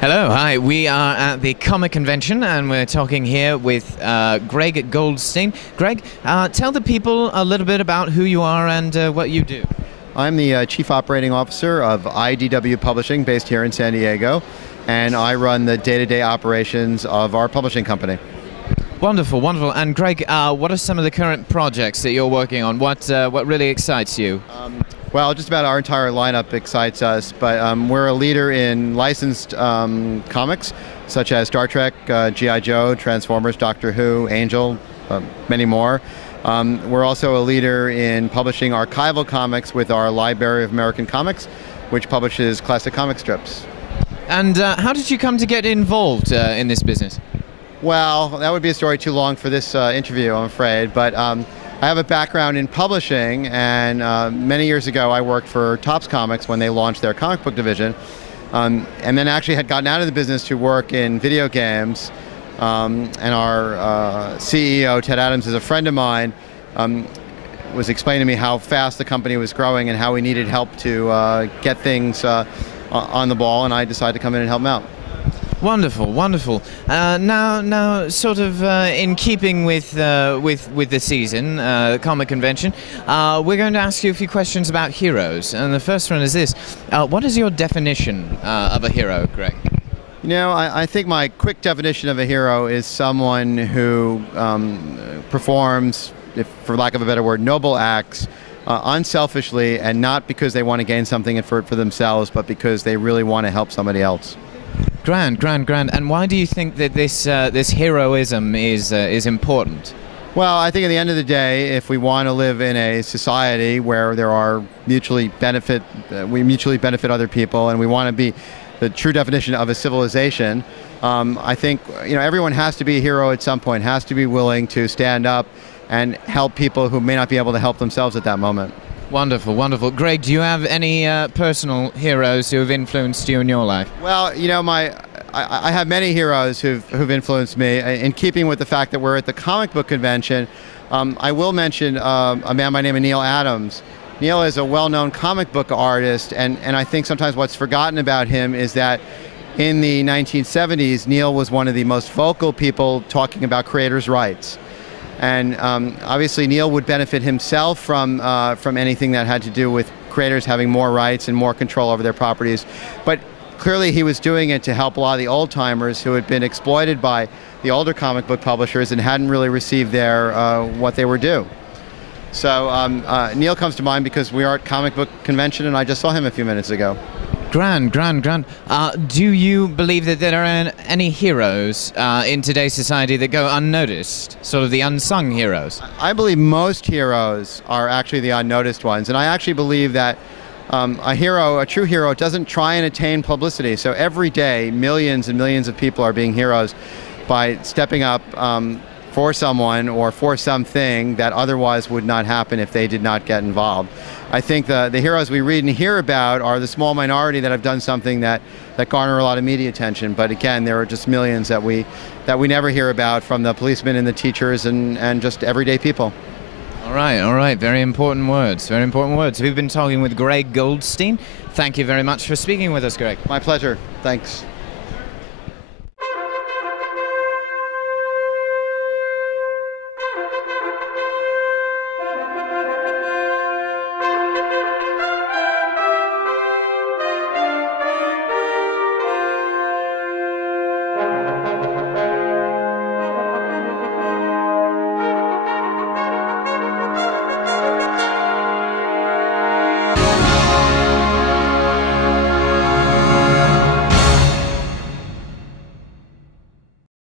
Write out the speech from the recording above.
Hello, hi. We are at the comic convention and we're talking here with Greg Goldstein. Greg, tell the people a little bit about who you are and what you do. I'm the Chief Operating Officer of IDW Publishing based here in San Diego, and I run the day-to-day operations of our publishing company. Wonderful, wonderful. And Greg, what are some of the current projects that you're working on? What really excites you? Well, just about our entire lineup excites us, but we're a leader in licensed comics, such as Star Trek, G.I. Joe, Transformers, Doctor Who, Angel, many more. We're also a leader in publishing archival comics with our Library of American Comics, which publishes classic comic strips. And how did you come to get involved in this business? Well, that would be a story too long for this interview, I'm afraid, but I have a background in publishing, and many years ago I worked for Topps Comics when they launched their comic book division, and then actually had gotten out of the business to work in video games, and our CEO, Ted Adams, is a friend of mine, was explaining to me how fast the company was growing and how we needed help to get things on the ball, and I decided to come in and help him out. Wonderful, wonderful. Now, sort of in keeping with the season, comic convention, we're going to ask you a few questions about heroes. And the first one is this: what is your definition of a hero, Greg? You know, I think my quick definition of a hero is someone who performs, for lack of a better word, noble acts unselfishly, and not because they want to gain something for themselves, but because they really want to help somebody else. Grand. And why do you think that this heroism is important? Well, I think at the end of the day, if we want to live in a society where there are we mutually benefit other people, and we want to be the true definition of a civilization, I think everyone has to be a hero at some point, has to be willing to stand up and help people who may not be able to help themselves at that moment. Wonderful, wonderful. Greg, do you have any personal heroes who have influenced you in your life? Well, I have many heroes who've influenced me. In keeping with the fact that we're at the comic book convention, I will mention a man by the name of Neal Adams. Neal is a well-known comic book artist, and I think sometimes what's forgotten about him is that in the 1970s, Neal was one of the most vocal people talking about creators' rights. And obviously, Neal would benefit himself from anything that had to do with creators having more rights and more control over their properties. But clearly, he was doing it to help a lot of the old-timers who had been exploited by the older comic book publishers and hadn't really received their what they were due. So Neal comes to mind because we are at Comic Book Convention, and I just saw him a few minutes ago. Grand. Do you believe that there are any heroes in today's society that go unnoticed, sort of the unsung heroes? I believe most heroes are actually the unnoticed ones, and I actually believe that a true hero, doesn't try and attain publicity. So every day, millions and millions of people are being heroes by stepping up for someone or for something that otherwise would not happen if they did not get involved. I think the heroes we read and hear about are the small minority that have done something that garner a lot of media attention. But again, there are just millions that we never hear about, from the policemen and the teachers and just everyday people. All right. Very important words. We've been talking with Greg Goldstein. Thank you very much for speaking with us, Greg. My pleasure. Thanks.